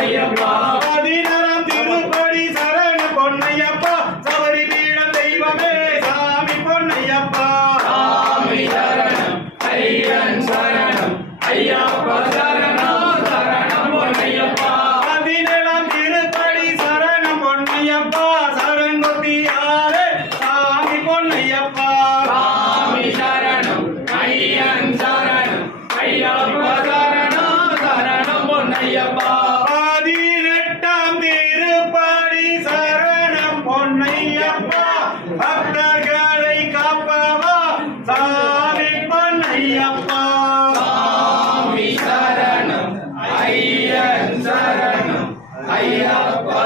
பொன்னையப்பா 16ஆம் திருப்படி சரண பொன்னையப்பா சபரி பீடம் தெய்வமே சாமி பொன்னையப்பா சாமி சரணம் ஐயன் சரணம் ஐயப்பா சரணம் சரணம் பொன்னையப்பா 17ஆம் திருப்படி சரண பொன்னையப்பா சரங்கொத்தியாரே சாமி பொன்னையப்பா சாமி சரணம் ஐயன் சரணம் ஐயப்பா சரணம் சரணம் பொன்னையப்பா 18ஆம் திருப்படி சரணம் பொன்னையப்பா பக்தர்களை காப்பவா சாமி பொன்னையப்பா சாமி சரணம் ஐயன் சரணம் ஐயப்பா